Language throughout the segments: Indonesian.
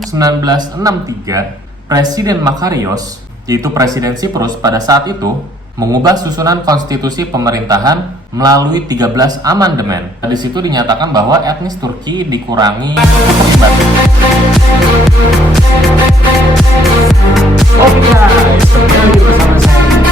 tahun 1963, Presiden Makarios, yaitu Presiden Siprus pada saat itu, mengubah susunan konstitusi pemerintahan melalui 13 amandemen. Di situ dinyatakan bahwa etnis Turki dikurangi terlibat.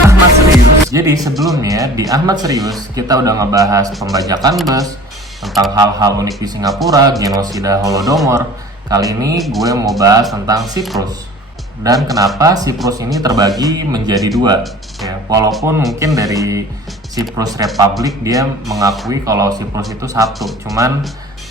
Ahmad Serius. Jadi sebelumnya di Ahmad Serius kita udah ngebahas pembajakan bus, tentang hal-hal unik di Singapura, genosida Holodomor. Kali ini gue mau bahas tentang Siprus dan kenapa Siprus ini terbagi menjadi dua. Ya, walaupun mungkin dari Siprus Republik dia mengakui kalau Siprus itu satu, cuman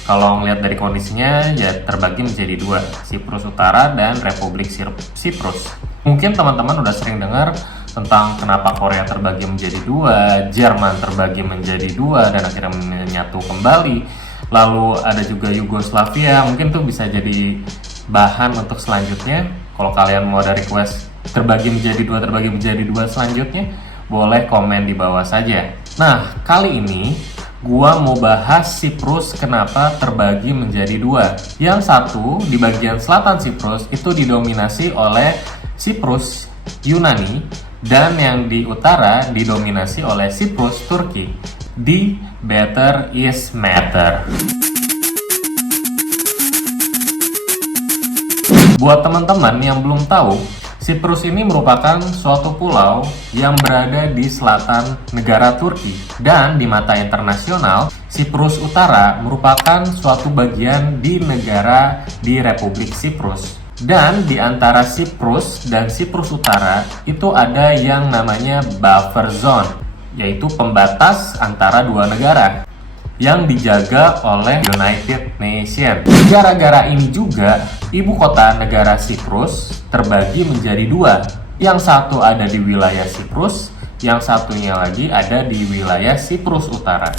kalau ngelihat dari kondisinya ya terbagi menjadi dua, Siprus Utara dan Republik Siprus. Mungkin teman-teman udah sering dengar tentang kenapa Korea terbagi menjadi dua, Jerman terbagi menjadi dua dan akhirnya menyatu kembali. Lalu ada juga Yugoslavia, mungkin tuh bisa jadi bahan untuk selanjutnya. Kalau kalian mau ada request terbagi menjadi dua selanjutnya, boleh komen di bawah saja. Nah, kali ini gua mau bahas Siprus kenapa terbagi menjadi dua. Yang satu di bagian selatan Siprus itu didominasi oleh Siprus Yunani dan yang di utara didominasi oleh Siprus Turki. Di better is matter. Buat teman-teman yang belum tahu, Siprus ini merupakan suatu pulau yang berada di selatan negara Turki. Dan di mata internasional, Siprus Utara merupakan suatu bagian di Republik Siprus. Dan di antara Siprus dan Siprus Utara itu ada yang namanya buffer zone, yaitu pembatas antara dua negara yang dijaga oleh United Nations. Gara-gara ini juga, ibu kota negara Siprus terbagi menjadi dua. Yang satu ada di wilayah Siprus, yang satunya lagi ada di wilayah Siprus Utara.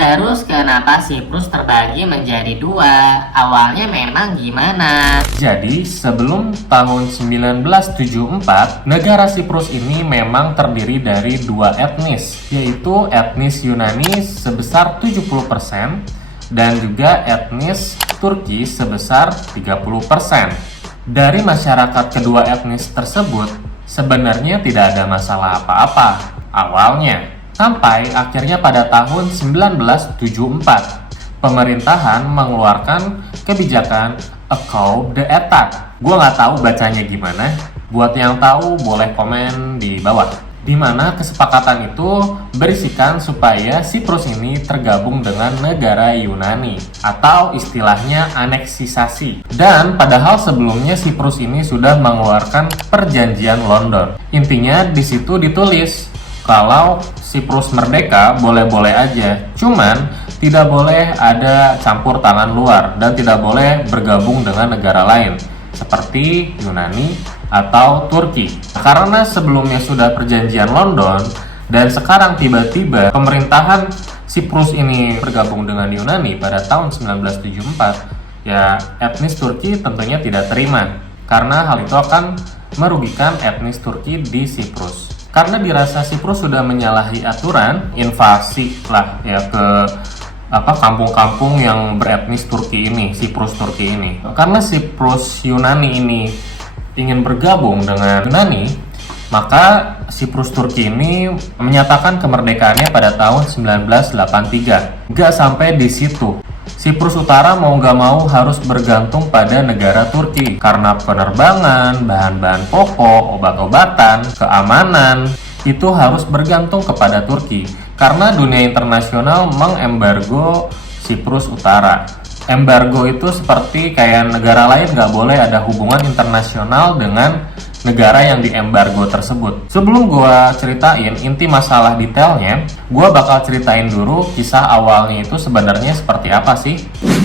Terus kenapa Siprus terbagi menjadi dua? Awalnya memang gimana? Jadi sebelum tahun 1974, negara Siprus ini memang terdiri dari dua etnis, yaitu etnis Yunani sebesar 70% dan juga etnis Turki sebesar 30%. Dari masyarakat kedua etnis tersebut, sebenarnya tidak ada masalah apa-apa awalnya. Sampai akhirnya pada tahun 1974, pemerintahan mengeluarkan kebijakan Accord d'État. Gue nggak tahu bacanya gimana. Buat yang tahu boleh komen di bawah. Di mana kesepakatan itu berisikan supaya Siprus ini tergabung dengan negara Yunani atau istilahnya aneksisasi. Dan padahal sebelumnya Siprus ini sudah mengeluarkan perjanjian London. Intinya di situ ditulis kalau Siprus merdeka boleh-boleh aja, cuman tidak boleh ada campur tangan luar dan tidak boleh bergabung dengan negara lain seperti Yunani atau Turki. Karena sebelumnya sudah perjanjian London dan sekarang tiba-tiba pemerintahan Siprus ini bergabung dengan Yunani pada tahun 1974, ya etnis Turki tentunya tidak terima karena hal itu akan merugikan etnis Turki di Siprus. Karena dirasa Siprus sudah menyalahi aturan, invasi lah ya ke kampung-kampung yang beretnis Turki ini, Siprus Turki ini. Karena Siprus Yunani ini ingin bergabung dengan Yunani, maka Siprus Turki ini menyatakan kemerdekaannya pada tahun 1983. Gak sampai di situ. Siprus Utara mau gak mau harus bergantung pada negara Turki karena penerbangan, bahan-bahan pokok, obat-obatan, keamanan itu harus bergantung kepada Turki karena dunia internasional mengembargo Siprus Utara. Embargo itu seperti kayak negara lain gak boleh ada hubungan internasional dengan negara yang diembargo tersebut. Sebelum gua ceritain inti masalah detailnya, gua bakal ceritain dulu kisah awalnya itu sebenarnya seperti apa sih.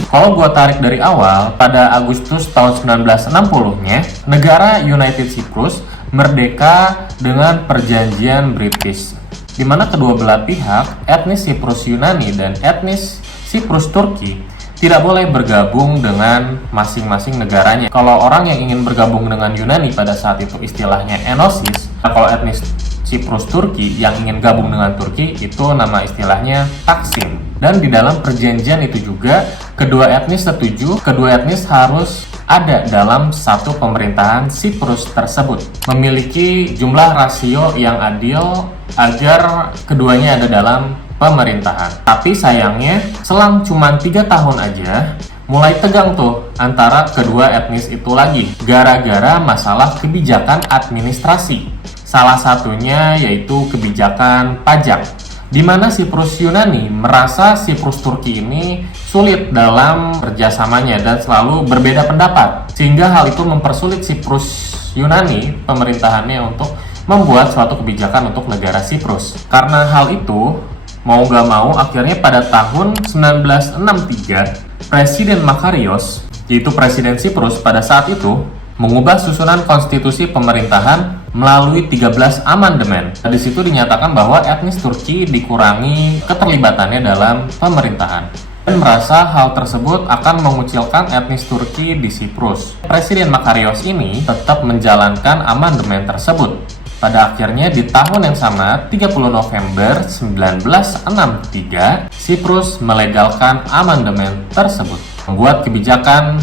Kalau gua tarik dari awal, pada Agustus tahun 1960-nya, negara United Cyprus merdeka dengan perjanjian British, di mana kedua belah pihak, etnis Siprus Yunani dan etnis Siprus Turki, tidak boleh bergabung dengan masing-masing negaranya. Kalau orang yang ingin bergabung dengan Yunani pada saat itu istilahnya enosis. Nah, kalau etnis Siprus Turki yang ingin gabung dengan Turki itu nama istilahnya Taksim. Dan di dalam perjanjian itu juga, kedua etnis setuju, kedua etnis harus ada dalam satu pemerintahan Siprus tersebut, memiliki jumlah rasio yang adil agar keduanya ada dalam pemerintahan. Tapi sayangnya, selang cuma 3 tahun aja, mulai tegang tuh antara kedua etnis itu lagi, gara-gara masalah kebijakan administrasi. Salah satunya yaitu kebijakan pajak, di mana Siprus Yunani merasa Siprus Turki ini sulit dalam kerjasamanya dan selalu berbeda pendapat, sehingga hal itu mempersulit Siprus Yunani pemerintahannya untuk membuat suatu kebijakan untuk negara Siprus. Karena hal itu, mau gak mau akhirnya pada tahun 1963, Presiden Makarios, yaitu Presiden Siprus pada saat itu, mengubah susunan konstitusi pemerintahan melalui 13 amandemen. Di situ dinyatakan bahwa etnis Turki dikurangi keterlibatannya dalam pemerintahan dan merasa hal tersebut akan mengucilkan etnis Turki di Siprus. Presiden Makarios ini tetap menjalankan amandemen tersebut. Pada akhirnya di tahun yang sama, 30 November 1963, Siprus melegalkan amandemen tersebut, membuat kebijakan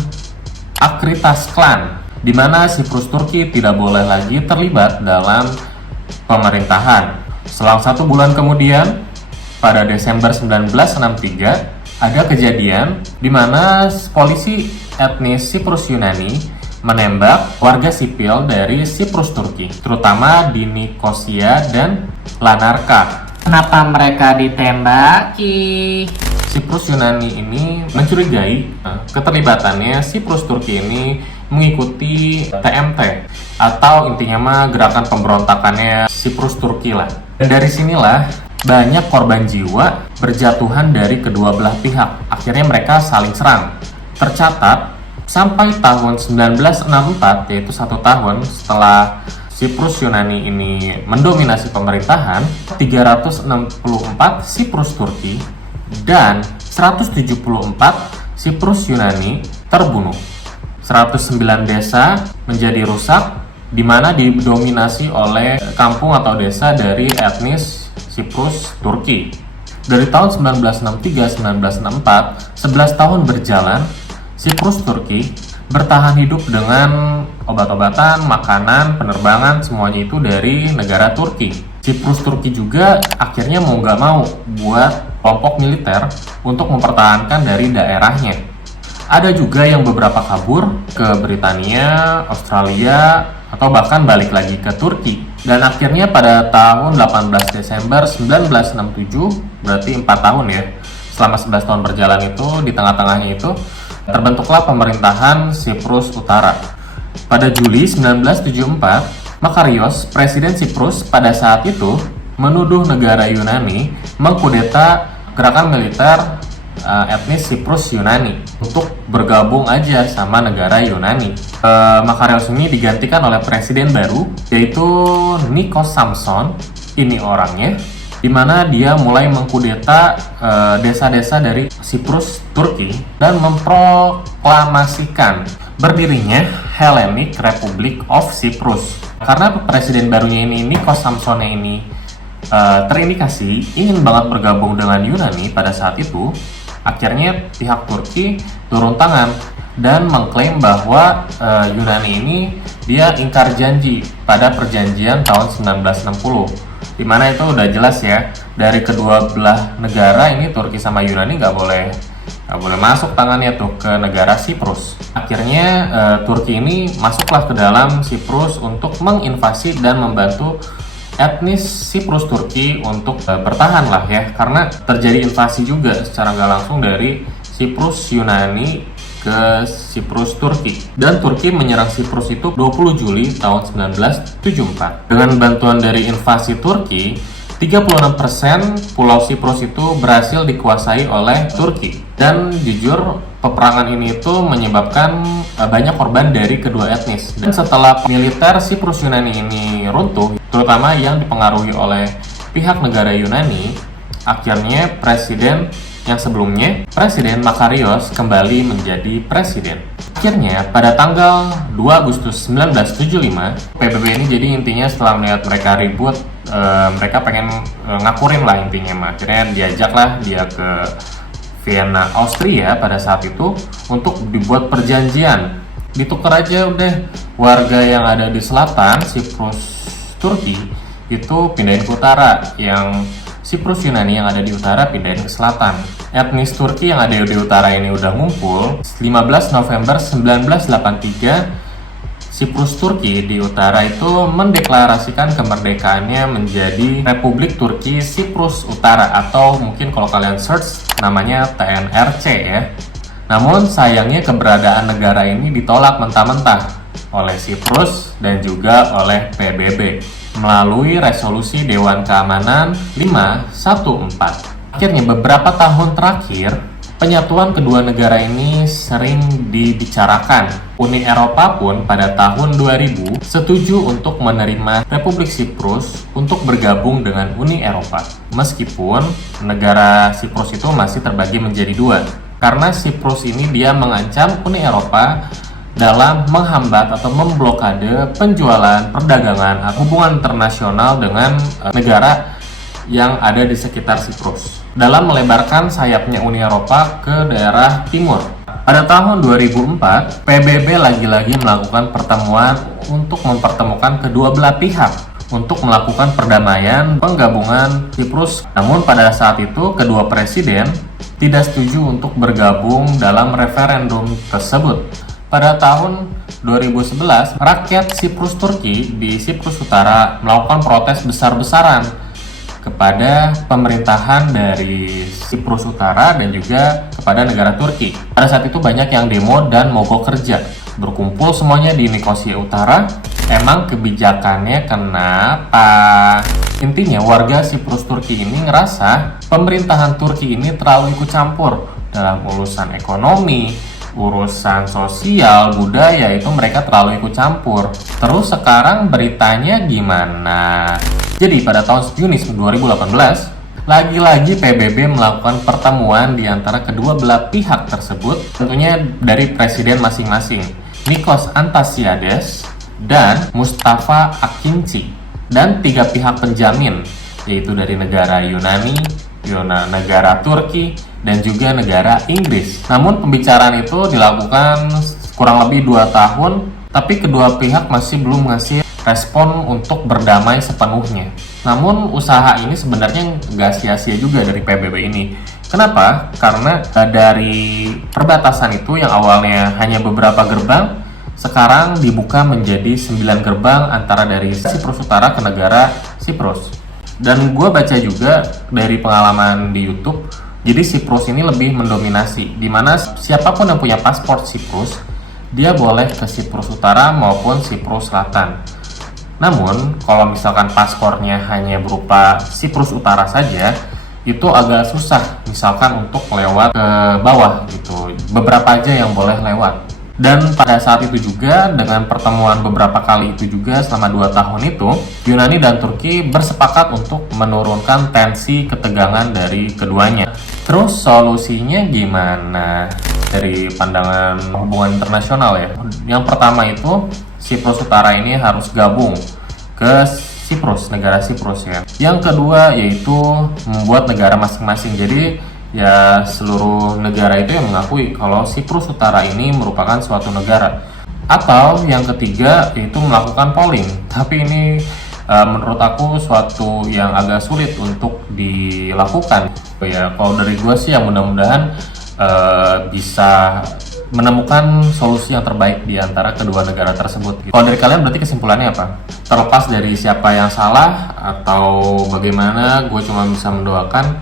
Akritas Klan, di mana Siprus Turki tidak boleh lagi terlibat dalam pemerintahan. Selang 1 bulan kemudian, pada Desember 1963, ada kejadian di mana polisi etnis Siprus Yunani menembak warga sipil dari Siprus Turki, terutama di Nikosia dan Lanarka. Kenapa mereka ditembaki? Siprus Yunani ini mencurigai keterlibatannya Siprus Turki ini mengikuti TMT, atau intinya mah gerakan pemberontakannya Siprus Turki lah. Dan dari sinilah banyak korban jiwa berjatuhan dari kedua belah pihak. Akhirnya mereka saling serang. Tercatat sampai tahun 1964, yaitu 1 tahun setelah Siprus Yunani ini mendominasi pemerintahan, 364 Siprus Turki dan 174 Siprus Yunani terbunuh. 109 desa menjadi rusak, di mana didominasi oleh kampung atau desa dari etnis Siprus Turki. Dari tahun 1963-1964, 11 tahun berjalan, Siprus Turki bertahan hidup dengan obat-obatan, makanan, penerbangan, semuanya itu dari negara Turki. Siprus Turki juga akhirnya mau nggak mau buat kelompok militer untuk mempertahankan dari daerahnya. Ada juga yang beberapa kabur ke Britania, Australia, atau bahkan balik lagi ke Turki. Dan akhirnya pada tahun 18 Desember 1967, berarti 4 tahun ya, selama 11 tahun berjalan itu, di tengah-tengahnya itu, terbentuklah pemerintahan Siprus Utara. Pada Juli 1974, Makarios, Presiden Siprus pada saat itu, menuduh negara Yunani mengkudeta gerakan militer etnis Siprus Yunani untuk bergabung aja sama negara Yunani. Makarios ini digantikan oleh presiden baru, yaitu Nikos Samson. Ini orangnya, di mana dia mulai mengkudeta desa-desa dari Siprus Turki dan memproklamasikan berdirinya Hellenic Republic of Cyprus. Karena presiden barunya ini, Nikos Samson ini terindikasi ingin banget bergabung dengan Yunani pada saat itu, akhirnya pihak Turki turun tangan dan mengklaim bahwa Yunani ini dia ingkar janji pada perjanjian tahun 1960, di mana itu udah jelas ya, dari kedua belah negara ini, Turki sama Yunani nggak boleh masuk tangannya tuh ke negara Siprus. Akhirnya Turki ini masuklah ke dalam Siprus untuk menginvasi dan membantu etnis Siprus Turki untuk bertahan lah ya, karena terjadi invasi juga secara nggak langsung dari Siprus Yunani ke Siprus Turki, dan Turki menyerang Siprus itu 20 Juli tahun 1974. Dengan bantuan dari invasi Turki, 36% pulau Siprus itu berhasil dikuasai oleh Turki. Dan jujur, peperangan ini itu menyebabkan banyak korban dari kedua etnis. Dan setelah militer Siprus Yunani ini runtuh, terutama yang dipengaruhi oleh pihak negara Yunani, akhirnya presiden yang sebelumnya, Presiden Makarios, kembali menjadi presiden. Akhirnya, pada tanggal 2 Agustus 1975, PBB ini jadi intinya setelah melihat mereka ribut mereka pengen ngakurin lah intinya. Akhirnya diajaklah dia ke Vienna, Austria pada saat itu untuk dibuat perjanjian. Ditukar aja udah, warga yang ada di selatan Siprus Turki itu pindahin ke utara, yang Siprus Yunani yang ada di utara pindahin ke selatan. Etnis Turki yang ada di utara ini udah ngumpul. 15 November 1983 Siprus Turki di utara itu mendeklarasikan kemerdekaannya menjadi Republik Turki Siprus Utara, atau mungkin kalau kalian search namanya TNRC ya. Namun sayangnya keberadaan negara ini ditolak mentah-mentah oleh Siprus dan juga oleh PBB melalui resolusi Dewan Keamanan 514. Akhirnya beberapa tahun terakhir penyatuan kedua negara ini sering dibicarakan. Uni Eropa pun pada tahun 2000 setuju untuk menerima Republik Siprus untuk bergabung dengan Uni Eropa. Meskipun negara Siprus itu masih terbagi menjadi dua. Karena Siprus ini dia mengancam Uni Eropa dalam menghambat atau memblokade penjualan, perdagangan, hubungan internasional dengan negara yang ada di sekitar Siprus, dalam melebarkan sayapnya Uni Eropa ke daerah timur. Pada tahun 2004, PBB lagi-lagi melakukan pertemuan untuk mempertemukan kedua belah pihak untuk melakukan perdamaian penggabungan Siprus. Namun pada saat itu kedua presiden tidak setuju untuk bergabung dalam referendum tersebut. Pada tahun 2011, rakyat Siprus Turki di Siprus Utara melakukan protes besar-besaran kepada pemerintahan dari Siprus Utara dan juga kepada negara Turki. Pada saat itu banyak yang demo dan mogok kerja. Berkumpul semuanya di Nikosia Utara. Emang kebijakannya kenapa? Intinya warga Siprus Turki ini ngerasa pemerintahan Turki ini terlalu ikut campur dalam urusan ekonomi, urusan sosial, budaya, itu mereka terlalu ikut campur. Terus sekarang beritanya gimana? Jadi pada tahun Juni 2018, lagi-lagi PBB melakukan pertemuan di antara kedua belah pihak tersebut, tentunya dari presiden masing-masing, Nikos Anastasiades dan Mustafa Akinci, dan tiga pihak penjamin, yaitu dari negara Yunani, negara Turki, dan juga negara Inggris. Namun pembicaraan itu dilakukan kurang lebih 2 tahun, tapi kedua pihak masih belum ngasih respon untuk berdamai sepenuhnya. Namun usaha ini sebenarnya nggak sia-sia juga dari PBB ini. Kenapa? Karena dari perbatasan itu yang awalnya hanya beberapa gerbang, sekarang dibuka menjadi 9 gerbang antara dari Siprus Utara ke negara Siprus. Dan gue baca juga dari pengalaman di YouTube, jadi Siprus ini lebih mendominasi, dimana siapapun yang punya paspor Siprus, dia boleh ke Siprus Utara maupun Siprus Selatan. Namun, kalau misalkan paspornya hanya berupa Siprus Utara saja, itu agak susah misalkan untuk lewat ke bawah gitu. Beberapa aja yang boleh lewat. Dan pada saat itu juga, dengan pertemuan beberapa kali itu juga selama 2 tahun itu, Yunani dan Turki bersepakat untuk menurunkan tensi ketegangan dari keduanya. Terus solusinya gimana? Dari pandangan hubungan internasional ya. Yang pertama itu, Siprus Utara ini harus gabung ke Siprus, negara Siprus ya. Yang kedua yaitu membuat negara masing-masing. Jadi ya seluruh negara itu yang mengakui kalau Siprus Utara ini merupakan suatu negara. Atau yang ketiga yaitu melakukan polling. Tapi ini menurut aku suatu yang agak sulit untuk dilakukan. Ya kalau dari gue sih ya mudah-mudahan bisa menemukan solusi yang terbaik di antara kedua negara tersebut. Kalau dari kalian berarti kesimpulannya apa? Terlepas dari siapa yang salah atau bagaimana, gue cuma bisa mendoakan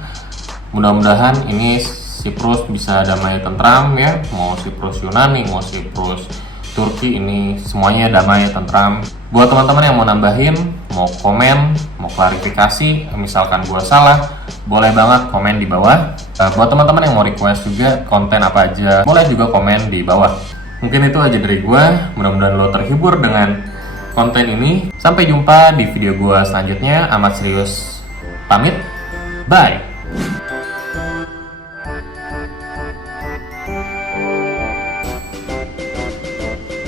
mudah-mudahan ini Siprus bisa damai tentram ya. Mau Siprus Yunani, mau Siprus Turki, ini semuanya damai tentram. Buat teman-teman yang mau nambahin, mau komen, mau klarifikasi, misalkan gue salah, boleh banget komen di bawah. Buat teman-teman yang mau request juga konten apa aja, boleh juga komen di bawah. Mungkin itu aja dari gue, mudah-mudahan lo terhibur dengan konten ini. Sampai jumpa di video gue selanjutnya. Amat serius pamit, bye.